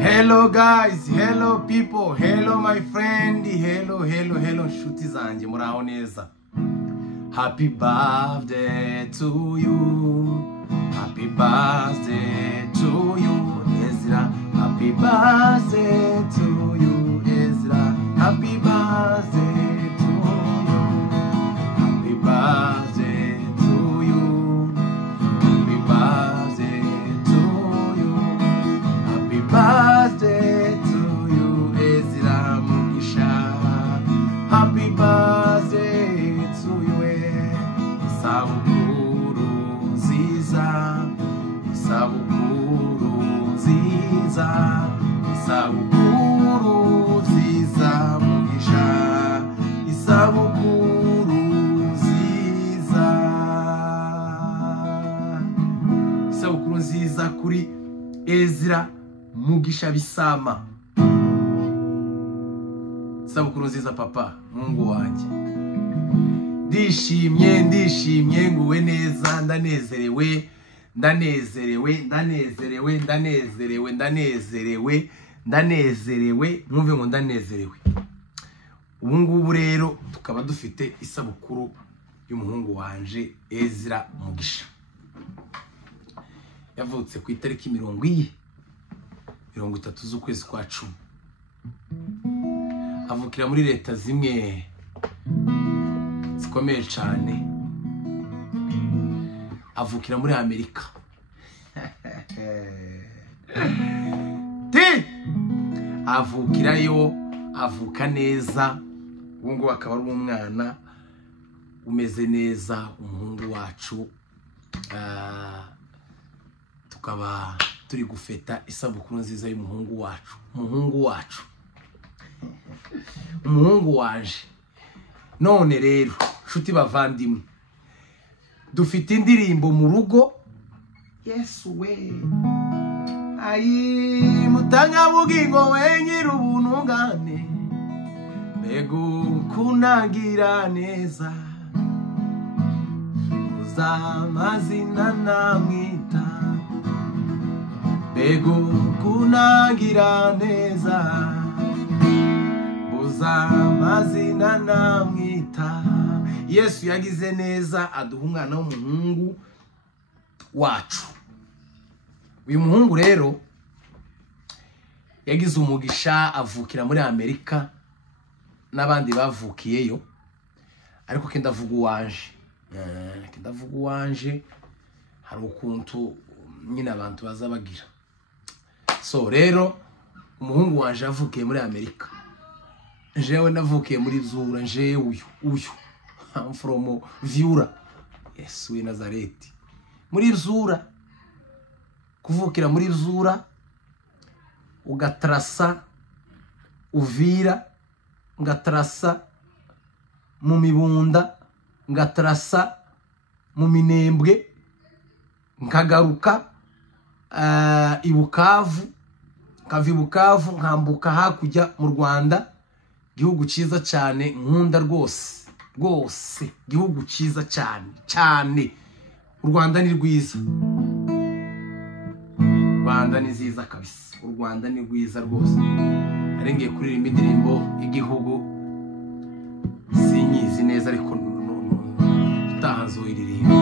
Hello guys, hello people, hello my friend, hello nshuti zanjye muraho neza. Happy birthday to you, happy birthday to you Ezra, happy birthday to you Ezra, happy birthday to you, happy birthday to you, happy birthday to you, happy birthday to you Ezra Mugisha, happy birthday to you. Isabukuru nziza, isabukuru nziza, isabukuru nziza Mugisha, isabukuru nziza, isabukuru nziza kuri Ezra Mugisha Bisama. Isabukuru nziza papa, Mungu wanjye. Ndishimye nguwe neza, ndanezerewe mwumve ngo ndanezerewe. Ubu ngubu rero tukaba dufite isabukuru y'umuhungu wanje Ezra Mugisha. Yavutse ku itariki 30 z'ukwezi kwa 10. Avukira muri leta zimwe zikomeye cyane, avukira muri Amerika. Avukirayo, avuka neza, ubungu akaba ari umwana umeze neza, umuhungu wacu. Tukaba turi gufeta isabukuru nziza y'umuhungu wacu, umuhungu waje. None rero nshuti bavandimwe, dufite indirimbo mu rugo. Yesu we, ayi mutanga bugingo we nyir'ubunungane, mbego kunagira neza, uzamazina namwita, mbego kunagira neza, amazina namwita. Yesu yagize neza, aduha umwana w'umuhungu wacu. Uyu muhungu rero yagize umugisha, avukira muri Amerika n'abandi bavukiyeyo, ariko kendavuga uwanje, hari ukuntu nyine abantu bazabagira. So rero umuhungu wanje avukiye muri Amerika, jewe navukiye muri Zura, nje uyu I'm from Viura. Yesu w'i Nazareti. Muri Zura, kuvukira muri Zura ugatrasa Uvira, ngatrasa mu Mibunda, ngatrasa mu Minembwe, nkagaruka Ibukavu, kava Ibukavu nkambuka hakujya mu Rwanda. Gihugu cyiza cyane, nkunda rwose, gihugu cyiza cyane. U Rwanda ni rwiza, Rwanda ni nziza kabisa, u Rwanda ni rwiza rwose. Arengeye kuririmba indirimbo y'igihugu sinyizi neza, ariko utahanzoyiririmba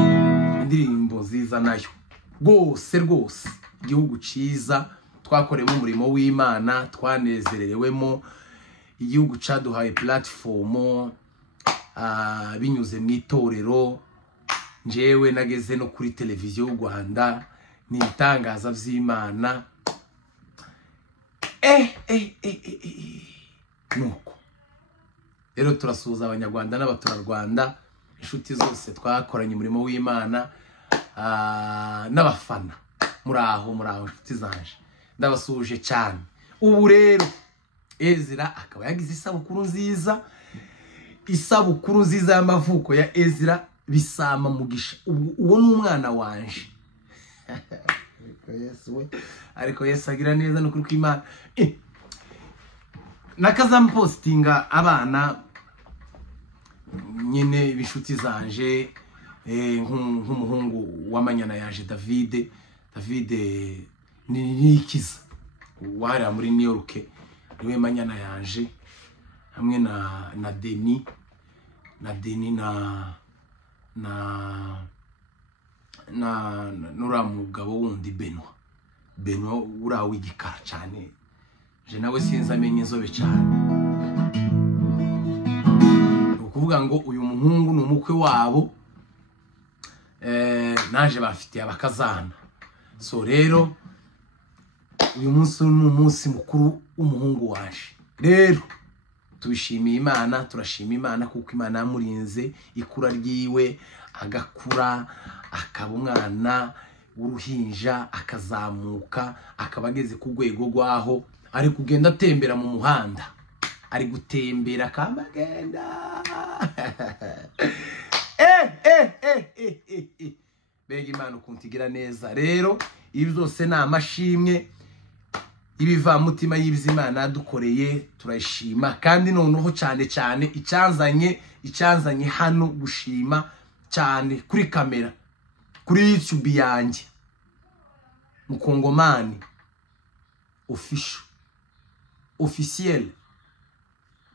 indirimbo nziza nayo rwose. Igihugu cyiza, twakoremo umurimo w'Imana, twanezererewemo. Igihugu cyaduhaye platform binyuze mu itorero. Njewe nageze no kuri televiziyo y'u Rwanda, ni ibitangaza by'Imana. Nuko rero turasuhuza abanyarwanda n'abaturarwanda, inshuti zose twakoranye umurimo w'Imana, n'abafana. Muraho inshuti zanje, ndabasuhuje cyane. Ubu rero Ezra akaba yagize isabukuru nziza y'amavuko ya Ezra Bisama Mugisha. Uwo ni umwana wanje. Ariko Yesu agira neza no kuri kw'Imana. Nakazampostinga abana nyine bishuti zanje, nk'umuhungu w'amanyana yaje David nikiza wari muri New York, niwe manyana yaje hamwe na Deni na nura mugabo wundi Benoit ura w'igikara cyane, je nawe sinza amenye inzobe cyane. Ukuvuga ngo uyu muhungu n'umukwe wabo naje bafitiye abakazana. So rero uyu munsi n'umunsi mukuru w'umuhungu waje. Rero tubishimiye Imana, turashima Imana kuko Imana yamurinze ikura ryiwe, agakura akaba umwana w'uruhinja, akazamuka akaba ageze ku rwego rwaho ari kugenda atembera mu muhanda, ari gutembera kamagenda. Bega Imana ukuntu igira neza. Rero ibi byose ni amashimwe ibiva mutima y'Imana yadukoreye, turayishima. Kandi noneho cyane icyanzanye hano gushima cyane kuri kamera, kuri YouTube yanjye Mukongomani officiel,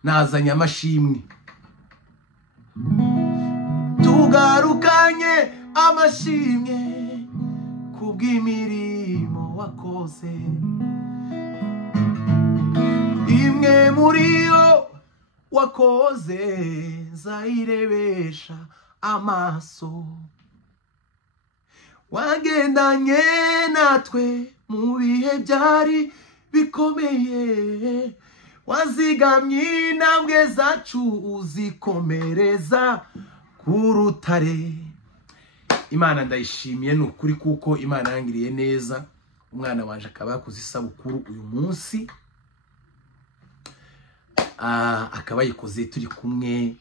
nazanye amashimwe. Tugarukanye amashimwe kubw'imirimo wakoze, imwe muri yo wakoze nzayirebesha amaso. Wagendanye natwe mu bihe byari bikomeye, wazigamye intambwe zacu uzikomereza ku rutare. Imana ndayishimiye n'ukuri kuko Imana yangiriye neza. Umwana wanje akaba yakoze isabukuru uyu munsi, akaba yikoze turi kumwe,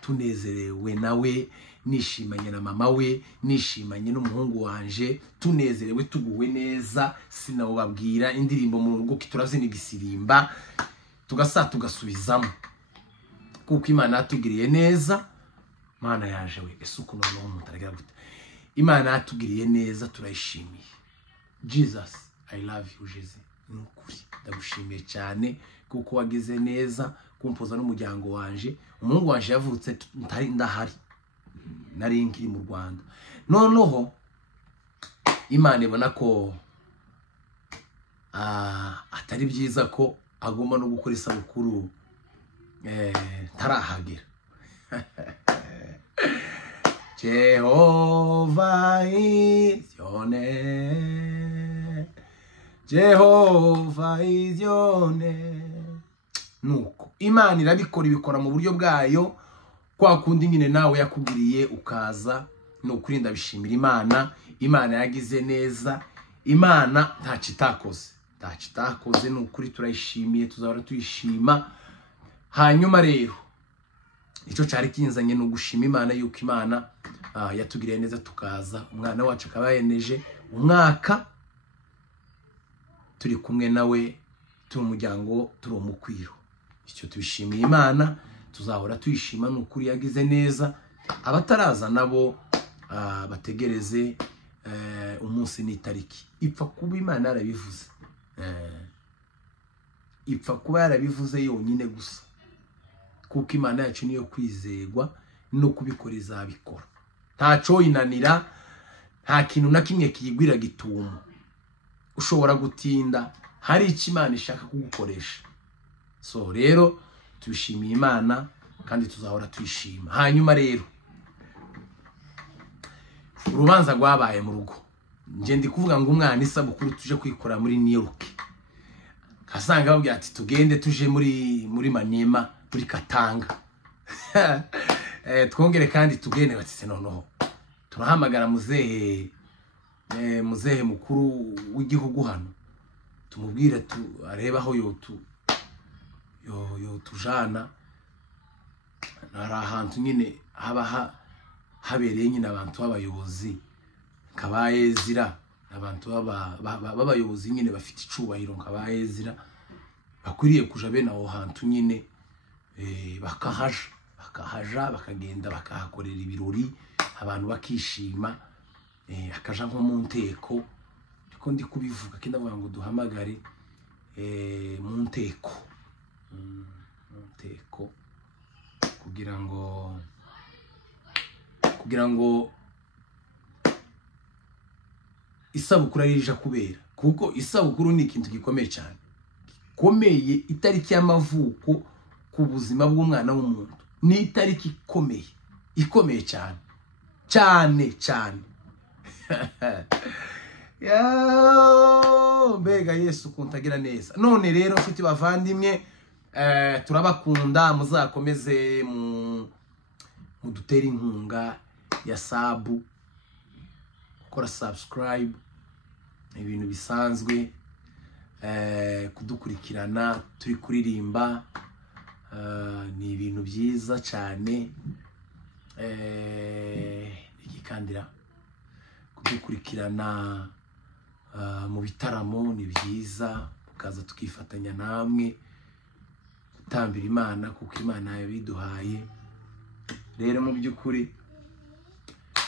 tunezerewe nawe, nishimanye na mama we, nishimanye n'umuhungu wanje, tunezerewe tuguwe neza. Sinababwira indirimbo mu rugo turazina igisirimba tugasubizamo kuko Imana yatugiriye neza. Mana yaje we esuku noneho mutaragira gute. Imana yatugiriye neza, turayishimiye. Jesus, I love you Jesus. Nukuri ndagushimiye cyane kuko wagize neza kumpoza n'umuryango wanje. Umuhungu wanje yavutse ndahari, nari nkiri mu Rwanda. Noneho Imana ibona ko atari byiza ko agomba no gukora isabukuru tarahagera. Jehova is your name, Jehova is your name. Nuko Imana irabikora, ibikora mu buryo bwayo, kwa kundi nyine nawe yakugiriye ukaza. Nukuri ndabishimira Imana. Imana yagize neza. Imana ntacitakoze nukuri turayishimiye, tuzahora tuyishima. Hanyuma rero icyo cyari kinzanye no gushima Imana yuko Imana yatugiriye neza tukaza. Umwana wacu akaba yeneje umwaka, turi kumwe nawe, turi umuryango, turi umukwiro. Icyo tubishimiye Imana, tuzahora tuyishima nukuri yagize neza. Abataraza nabo bategereze umunsi n'itariki. Ipfa kuba Imana yarabivuze, ipfa kuba yarabivuze yonyine gusa, kuko Imana yacu niyo kwizegwa no kubikora izabikora. Ntaco inanira, nta kintu na kimwe kiyigwira gitumo. Ushobora gutinda, hari icyo Imana ishaka kugukoresha. So rero tubishimiye Imana kandi tuzahora tuyishima. Hanyuma rero urubanza rwabaye mu rugo. Nje ndi kuvuga ngo umwana isabukuru tuje kwikora muri New York. Kasanga babwira ati tugende tuje muri Manyema, muri Katanga. Twongere kandi tugende bati noneho turahamagara muzehe mukuru w'igihugu hano, tumubwire areba aho yo tujana. Nari ahantu nyine haba habereye nyine abantu b'abayobozi kabaye zira, abantu b'abayobozi nyine bafite icubahiro kabaye zira, bakwiriye kuja bene aho hantu nyine bakahaja bakahaja bakagenda bakahakorera ibirori abantu bakishima, akaja nko mu nteko, ariko ndi kubivuga kenda vuga ngo duhamagare mu nteko kugira ngo isabukuru arija kubera, kuko isabukuru ni ikintu gikomeye cyane, gikomeye. Itariki y'amavuko ku buzima bw'umwana w'umuntu ni itariki ikomeye cyane mbega Yesu kuntagira neza. None rero nshuti bavandimwe, turabakunda, muzakomeze mudutera inkunga ya sabu, gukora subscribe, ibintu bisanzwe, kudukurikirana turi kuririmba, ni ibintu byiza cyane, ikikandira kudukurikirana mu bitaramo ni byiza, ukaza tukifatanya namwe gutambira Imana, kuko Imana yabiduhaye. Rero mu by'ukuri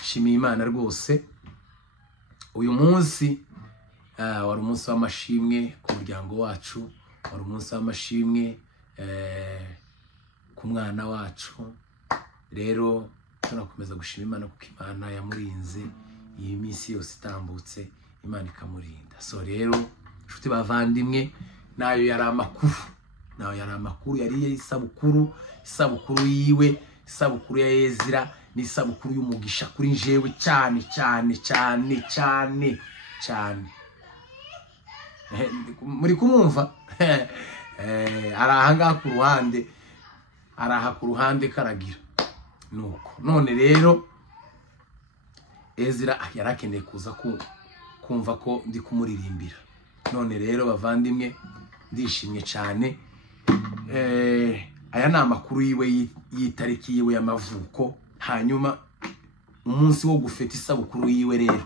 shimiye Imana rwose. Uyu munsi wari umunsi w'amashimwe ku muryango wacu, wari umunsi w'amashimwe ku mwana wacu. Rero turakomeza gushima Imana kuko Imana yamurinze iyi minsi yose itambutse, Imana ikamurinda. So rero nshuti bavandimwe, nayo yari amakuru, yari isabukuru yiwe, isabukuru ya Ezra, ni isabukuru y'umugisha kuri njewe cyane. Muri kumumva araha ku ruhande karagira nuko. None rero Ezra yarakeneye kuza kumva ko ndi kumuririmbira. None rero bavandimwe, ndishimye cyane. Aya ni amakuru yiwe y'itariki yiwe y'amavuko. Hanyuma umunsi wo gufeta isabukuru yiwe rero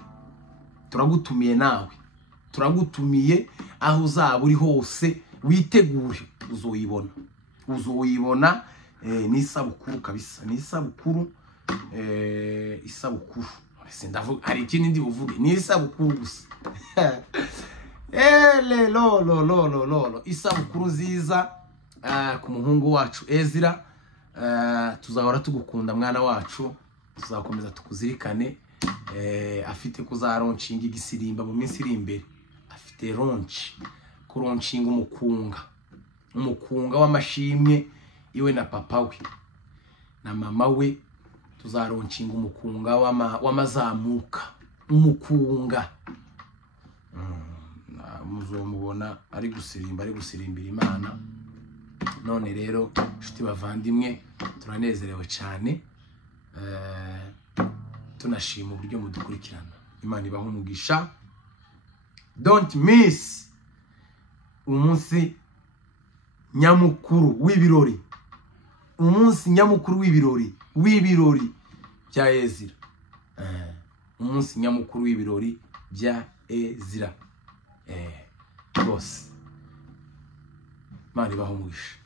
turagutumiye nawe, turagutumiye aho uzaba uri hose, witegure, uzoyibona. Ni isabukuru kabisa, ni isabukuru, sindavuga hari ikindi ndi buvuge, ni isabukuru gusa. Isabukuru nziza ku muhungu wacu Ezra. Tuzahora tugukunda mwana wacu, tuzakomeza tukuzirikane. Afite kuzaroncinga igisirimba mu minsi iri imbere, afite kuroncinga umukunga w'amashimwe iwe na papa we na mama we. Tuzaroncinga umukunga w'amazamuka, umukunga muzomubona ari gusirimbira Imana. None rero nshuti bavandimwe, turanezerewe cyane, tunashima uburyo mudukurikirana. Imana ibaho umugisha. Don't miss umunsi nyamukuru w'ibirori, umunsi nyamukuru w'ibirori bya Ezra, umunsi nyamukuru w'ibirori bya Ezra. Rwose Imana ibaho umugisha.